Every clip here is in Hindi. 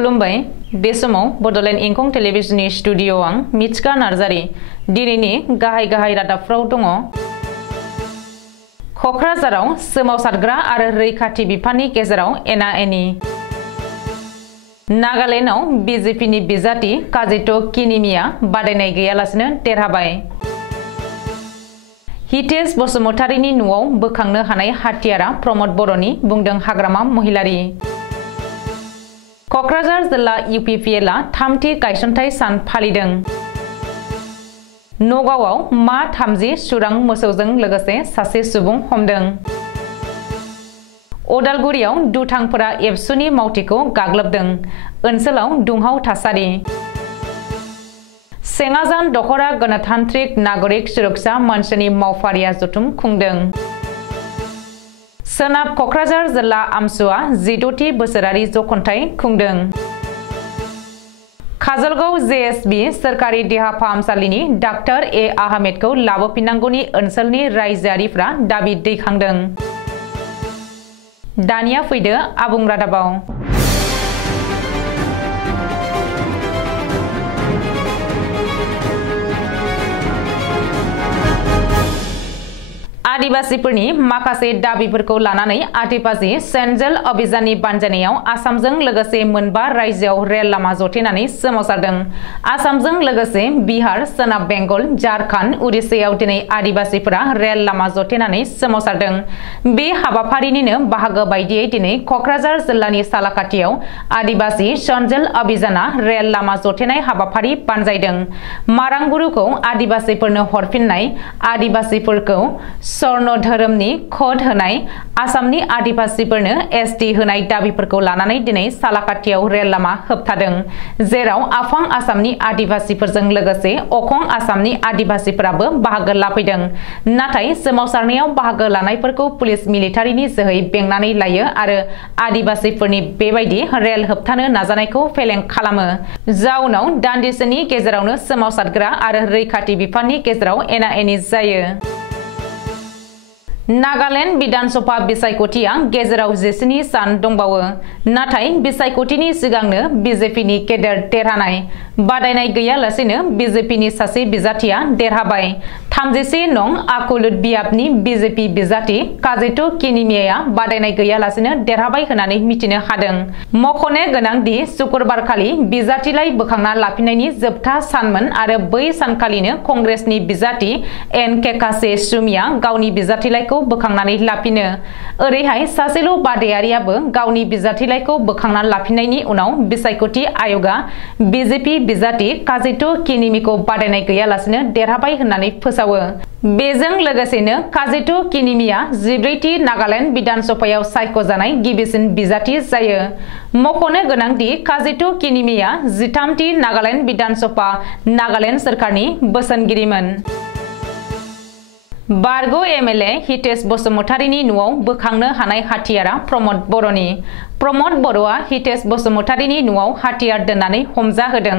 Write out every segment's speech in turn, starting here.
खुलुमबाय बे समाव बडलेण्ड इंखं टेलिभिजननि स्टुडियोआव आं मिथिका नार्जारी दिनैनि गाहाय रादाबफ्राव दङ। कक्राझाराव सोमावसारग्रा आरो रैखाथि बिफाननि गेजेराव एना-एनि। नागालेण्डआव बीजेपीनि बिजाथि काजित किनिमिया बादायनाय गैयालासेनो देरहाबाय। हितेश बसुमतारीनि न'आव बोखांनो हानाय हाथियारा प्रमद बर'नि, बुंदों हाग्रामा महिलारी। कक्राझार जिल्ला UPPLआ थामथि गायसनथाय सान फालिदों। नगावआव मा 30 सुरां मोसौजों लोगोसे सासे सुबुं हमदों। अदालगुरियाव दुथांफोरा एबसुनि मावथिखौ गाग्लोबदों। ओनसोलाव दुंहाव थासारि। सेङाजान दखरा गणतान्त्रिक नागरिक सुरक्षा मंचनि मावफारिया जथुम खुंदों। सोनाब कक्राझार जिल्ला आमसुआ 16थि बोसोरारि जखनथाय खुंदों। काजलगाव JSB सोरखारि देहा फाहामसालिनि डाक्टर A आहमेदखौ लाबोफिननांगौनि ओनसोलनि रायजोआरिफ्रा दाबि दैखांदों। दानिया फैदो आबुं रादाबाव। आदिबासिफोरनि माखासे दाबिफोरखौ लानानै आदिबासि सेन्ट्रेल अभियाननि बानजायनायाव आसामजों लोगोसे मोनबा रायजोआव रेल लामा जथेनानै सोमावसारदों। आसामजों लोगोसे बिहार, सोनाब बेंगल, झारखन्ड, उड़िष्याव दिनै आदिबासिफोरा रेल लामा जथेनानै सोमावसारदों। बे हाबाफारिनिनो बाहागो बायदियै दिनै कक्राझार जिल्लानि सालाकाथियाव आदिबासि सेन्ट्रेल अभियानआ रेल लामा जथेनाय हाबाफारि बानजायदों। मारांगुरुखौ आदिबासिफोरनो हरफिननाय, आदिबासिफोरखौ स्वर्ण धोरोमनि क'ड होनाय, आसामनि आदिबासिफोरनो ST होनाय दाबिफोरखौ लानानै दिनै सालाकाथियाव रेल लामा होबथादों, जेराव आफां आसामनि आदिबासिफोरजों लोगोसे अखं आसामनि आदिबासिफोराबो बाहागो लाफैदों। नाथाय सोमावसारनायाव बाहागो लानायफोरखौ पुलिस मिलिटारिनि जोहै बेंनानै लायो आरो आदिबासिफोरनि बेबायदि रेल होबथानो नाजानायखौ फेलें खालामो। जाउनाव दान्दिसेनि गेजेरावनो सोमावसारग्रा आरो रैखाथि बिफाननि गेजेराव एना-एनि जायो। नागालेण्ड विधानसभा बिसायख'थिया गेजेराव 19 सान दंबावो। नाथाय बिसायख'थिनि सिगांनो बीजेपीनि गेदेर देरहानाय। बादायनाय गैयालासेनो बीजेपीनि सासे बिजाथिया देरहाबाय। 31 नं आकुलुत बियाबनि बीजेपी बिजाथि काजित किनिमियाया बादायनाय गैयालासेनो देरहाबाय होननानै मिथिनो हादों। मख'नो गोनांदि शुक्रबारखालि बिजाथिलाइ बोखांना लाफिननायनि जोबथा सानमोन आरो बै सानखालिनो कंग्रेसनि बिजाथि NKKC सुमिया गावनि बिजाथिलाइखौ बोखांनानै लाफिनो। ओरैहाय सासेल' बादायारियाबो गावनि बिजाथिलाइखौ बोखांना लाफिननायनि उनाव बिसायख'थि आय'गा बीजेपी बिजाथि काजित किनिमिखौ बादायनाय गैयालासेनो देरहाबाय होननानै फोसावो। बेजों लोगोसेनो काजित किनिमिया 14थि नागालेण्ड विधानसभायाव सायख'जानाय गिबिसिन बिजाथि जायो। मख'नो गोनांदि काजित किनिमिया 13थि नागालेण्ड विधानसभा नागालेण्ड सोरखारनि बोसोनगिरिमोन। बारग' MLA हितेश बसुमतारीनि न'आव बोखांनो हानाय हाथियारा प्रमद बर'नि। प्रमद बर'आ हितेश बसुमतारीनि न'आव हाथियार दोननानै हमजाहोदों।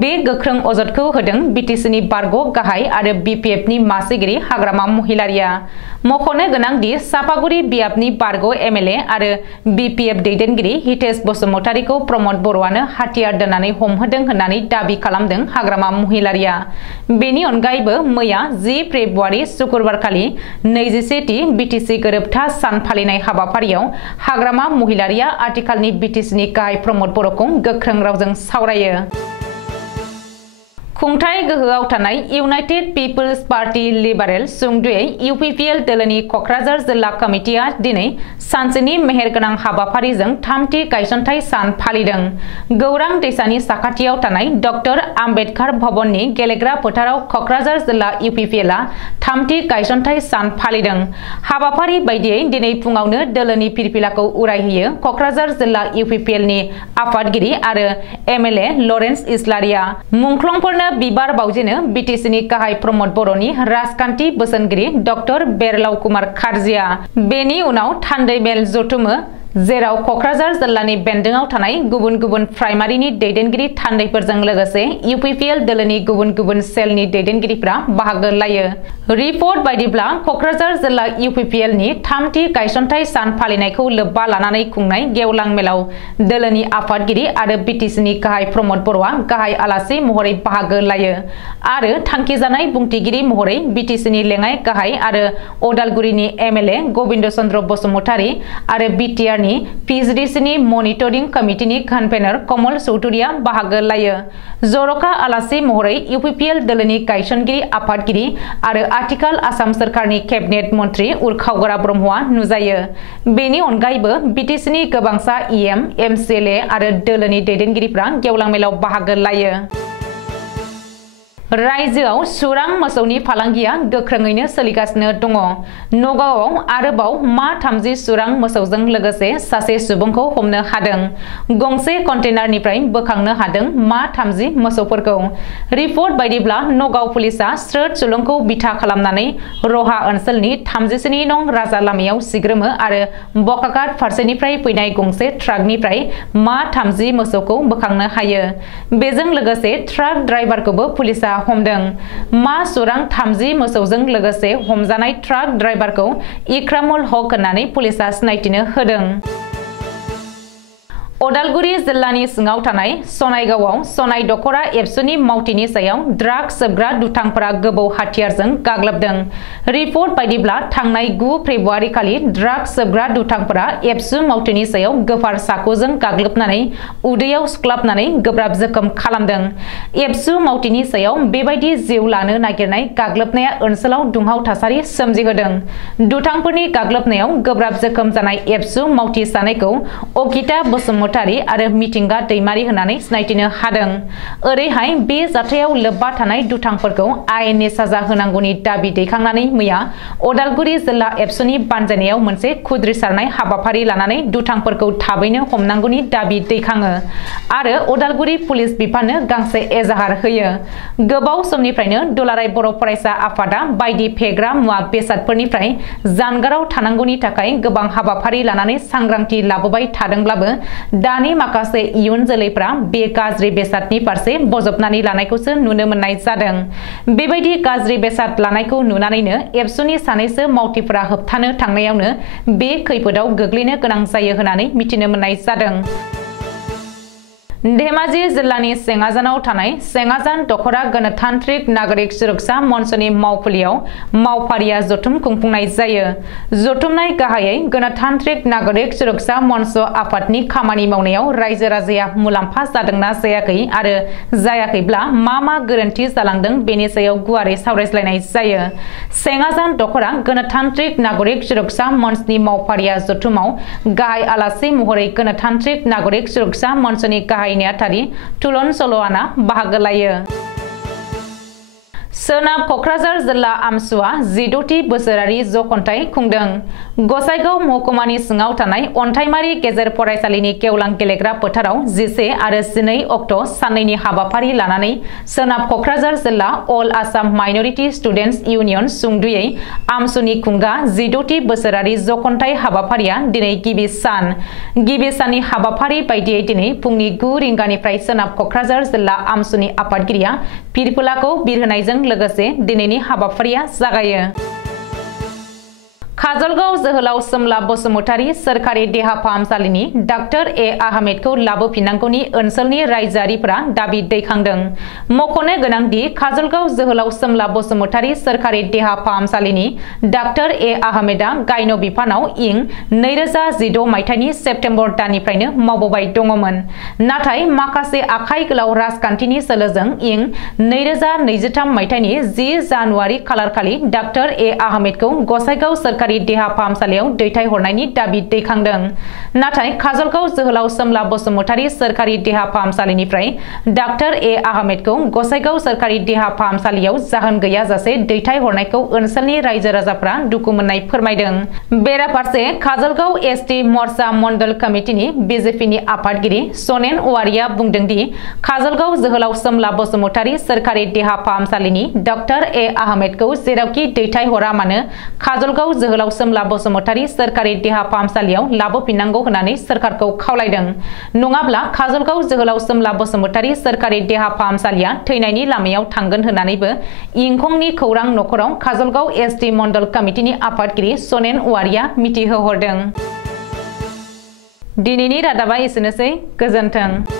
बे गोख्रों अजदखौ होदों BTCनि बारग' गाहाय आरो BPFनि मासिगिरि हाग्रामा महिलारीया। मख'नो गोनांदि सापागुरि बियाबनि बारग' MLA आरो BPF दैदेनगिरि हितेश बसुमतारीखौ प्रमद बर'आनो हाथियार दोननानै हमहोदों होननानै दाबि खालामदों हाग्रामा महिलारीया। बेनि अनगायैबो मैया 10 फेब्रुवारि शुक्रबारखालि 21थि BTC गोरोबथा सान फालिनाय हाबाफारियाव हाग्रामा महिलारीया आथिखालनि BTCनि गाहाय प्रमद बर'खौ गोख्रों रावजों सावरायो। खुंथाय गोहोआव थानाय इउनाइटेड पिपल्स पार्टी लिबारेल सुंद'यै UPPL दोलोनि कक्राझार जिल्ला कमिटिया दिनै सानसेनि मेहेरगोनां हाबाफारिजों थामथि गायसनथाय सान फालिदों। गौरां दैसानि साखाथियाव थानाय डक्टर आम्बेडकार भवननि गेलेग्रा फोथाराव कक्राझार जिल्ला UPPLआ थामथि गायसनथाय सान फालिदों। हाबाफारि बायदियै दिनै फुङावनो दोलोनि फिरफिलाखौ उरायहोयो कक्राझार जिल्ला UPPLनि आफादगिरि आरो MLA लरेन्स इस्लारिया। मुंख्लंफोरनो बिबार बावजेनो BTCनि गाहाय प्रमद बर'नि राजखान्थि बोसोनगिरि डक्टर बेरलाव कुमार खारजिया। बेनि उनाव थान्दै मेल जथुमो। जेराव कक्राझार जिल्लानि बेन्दोंआव थानाय गुबुन गुबुन प्राइमारिनि दैदेनगिरि थान्दैफोरजों लोगोसे यूपीपीएल दोलोनि गुबुन गुबुन सेलनि दैदेनगिरिफ्रा बाहागो लायो। रिपर्ट बायदिब्ला कक्राझार जिल्ला यूपीपीएलनि थामथि गायसनथाय सान फालिनायखौ लोब्बा लानानै खुंनाय गेवलां मेलाव दोलोनि आफादगिरि आरो बीटीसीनि गाहाय प्रमद बर'आ गाहाय आलासि महरै बाहागो लायो आरो थांखिजानाय बुंथिगिरि महरै बीटीसीनि लेङाइ गाहाय आरो अदालगुरिनि एमएलए गबिन्द चन्द्र बसुमतारी आरो बीटीआरनि पीएचडीसीनि मनिटरिं कमिटिनि कनभेनर कमल चौधुरीया बाहागो लायो। जर'खा आलासि महरै यूपीपीएल दोलोनि गायसनगिरि आफादगिरि आरो आथिखाल आसाम सरकारनि कैबिनेट मन्त्री उरखावगोरा ब्रह्मआ नुजायो। बेनि अनगायैबो बीटीसीनि गोबांसा ईएम, एमसीएलए आरो दोलोनि दैदेनगिरिफ्रा गेवलां मेलाव बाहागो लायो। रायजोआव सुरां मोसौनि फालांगिया गोख्रोङैनो सोलिगासिनो दङ। नगावआव आरोबाव मा 30 सुरां मोसौजों लोगोसे सासे सुबुंखौ हमनो हादों। गंसे कन्टेनारनिफ्राय बोखांनो हादों मा 30 मोसौफोरखौ। रिपर्ट बायदिब्ला नगाव पुलिसआ स्रोद सुलुंखौ बिथा खालामनानै रहा ओनसोलनि 37 नं राजा लामायाव सिग्रोमो आरो बकाघाट फारसेनिफ्राय फैनाय गंसे ट्राकनिफ्राय मा 30 मोसौखौ बोखांनो हायो। बेजों लोगोसे ट्राक ड्राइभारखौबो पुलिसआ हमदों। मा सुरां 30 मोसौजों लोगोसे हमजानाय ट्राक ड्राइभारखौ इक्रामुल हक होननानै पुलिसआ सिनायथिनो होदों। अदालगुरि जिल्लानि सिङाव थानाय सनायगावआव सनाय दखरा एबसुनि मावथिनि सायाव ड्राग्स सोबग्रा दुथांफोरा गोबौ हाथियारजों गाग्लोबदों। रिपर्ट बायदिब्ला थांनाय 9 फेब्रुआरि खालि ड्राग्स सोबग्रा दुथांफोरा एबसु मावथिनि सायाव गोफार साखुजों गाग्लोबनानै उदैयाव सुख्लाबनानै गोब्राब जोखोम खालामदों। एबसु मावथिनि सायाव बेबायदि जिउ लानो नागिरनाय गाग्लोबनाया ओनसोलाव दुंहाव थासारि सोमजिहोदों। दुथांफोरनि गाग्लोबनायाव गोब्राब जोखोम जानाय एबसु मावथि सानैखौ अकिता बसुमतारी आरो मिथिंगा दैमारि होननानै सिनायथिनो हादों। ओरैहाय बे जाथायाव लोब्बा थानाय दुथांफोरखौ आयेननि साजा होनांगौनि दाबि दैखांनानै मैया अदालगुरि जिल्ला एबसुनि बानजायनायाव मोनसे खुद्रिसारनाय हाबाफारि लानानै दुथांफोरखौ थाबैनो हमनांगौनि दाबि दैखाङो आरो अदालगुरि पुलिस बिफाननो गांसे एजाहार होयो। गोबाव समनिफ्रायनो दुलाराय बर' फरायसा आफादा बायदि फेग्रा मुवा बेसादफोरनिफ्राय जानगाराव थानांगौनि थाखाय गोबां हाबाफारि लानानै सांग्रांथि लाबोबाय थादोंब्लाबो दानि माखासे इयुन जोलैफ्रा बे गाज्रि बेसादनि फारसे बजबनानै लानायखौसो नुनो मोननाय जादों। बेबायदि गाज्रि बेसाद लानायखौ नुनानैनो एबसुनि सानैसो मावथिफोरा होबथानो थांनायावनो बे खैफोदाव गोग्लैनो गोनां जायो होननानै मिथिनो मोननाय जादों। धेमाजि जिल्लानि सेङाजानाव थानाय सेङाजान दखरा गणतान्त्रिक नागरिक सुरक्षा मन्चनि मावखुलियाव मावफारिया जथुम खुंफुंनाय जायो। जथुमनाय गाहायै गणतान्त्रिक नागरिक सुरक्षा मन्च आफादनि खामानि मावनायाव रायजो राजाया मुलाम्फा जादोंना जायाखै आरो जायाखैब्ला मा गोरोन्थि जालांदों बेनि सायाव गुवारै सावरायज्लायनाय जायो। सेङाजान दखरा गणतान्त्रिक नागरिक सुरक्षा मन्चनि मावफारिया जथुमाव गाहाय आलासि महरै गणतान्त्रिक नागरिक सुरक्षा मन्चनि गाहाय नेहाथारि तुलन सल'आना बाहागो लायो। सोनाब कक्राझार जिल्ला आमसुआ 16थि बोसोरारि जखन्थाइ खुंदों। गसाइगाव महकुमानि सिङाव थानाय अन्थाइमारि गेजेर फरायसालिनि गेवलां गेलेग्रा फोथाराव 11 आरो 12 अक्ट' साननैनि हाबाफारि लानानै सोनाब कक्राझार जिल्ला all Assam minority students union सुंदुयै आमसुनि खुंगा 16थि बोसोरारि जखन्थाइ हाबाफारिया दिनै गिबि सान। गिबि साननि हाबाफारि बायदियै दिनै फुंनि 9 रिंगानिफ्राय सोनाब कक्राझार जिल्ला आमसुनि आफादगिरिया फिरफिलाखौ बिरहोनायजों लोगोसे दिनैनि हाबाफारिया जागायो। काजलगाव जोहोलाव सोमला बसुमतारी सोरखारि देहा फाहामसालिनि डाक्टर ए आहमेदखौ लाबोफिननांगौनि ओनसोलनि रायजोआरिफोरा दाबि दैखांदों। मख'नो गोनांदि काजलगाव जोहोलाव सोमला बसुमतारी सोरखारि देहा फाहामसालिनि डाक्टर ए आहमेदआ गायन' बिफानाव इं 2016 मायथाइनि सेप्तेम्बर दाननिफ्रायनो मावबोबाय दङमोन। नाथाय माखासे आखाइ गोलाव राजखान्थिनि सोलोजों इं 2023 मायथाइनि 10 जानुवारि खालारखालि डाक्टर ए आहमेदखौ गसाइगाव सोरखारि देहा फाहामसालियाव दैथायहरनायनि दाबि दैखांदों। नाथाय काजलगाव जोहोलाव सोमला बसुमतारी सोरखारि देहा फाहामसालिनिफ्राय डाक्टर ए आहमेदखौ गसाइगाव सोरखारि देहा फाहामसालियाव जाहोन गैयाजासे दैथायहरनायखौ ओनसोलनि रायजो राजाफ्रा दुखु मोननाय फोरमायदों। बेराफारसे काजलगाव एसटी मोर्चा मण्डल कमिटिनि बीजेपीनि आफादगिरि सनेन औवारिया बुंदोंदि काजलगाव जोहोलाव सोमला बसुमतारी सोरखारि देहा फाहामसालिनि डाक्टर ए आहमेदखौ जेरावखि दैथायहरा मानो काजलगाव जोहोलाव सोमला बसुमतारी सोरखारि देहा फाहामसालियाव लाबोफिननांगौ होननानै सोरखारखौ खावलायदों। नङाब्ला काजलगाव जोहोलाव सोमला बसुमतारी सोरखारि देहा फाहामसालिया थैनायनि लामायाव थांगोन होननानैबो इंखंनि खौरां नखराव काजलगाव एसटी मंडल कमिटिनि आफादगिरि सनेन औवारिया मिथिहोहरदों। दिनैनि रादाबा एसेनोसै, गोजोन्थों।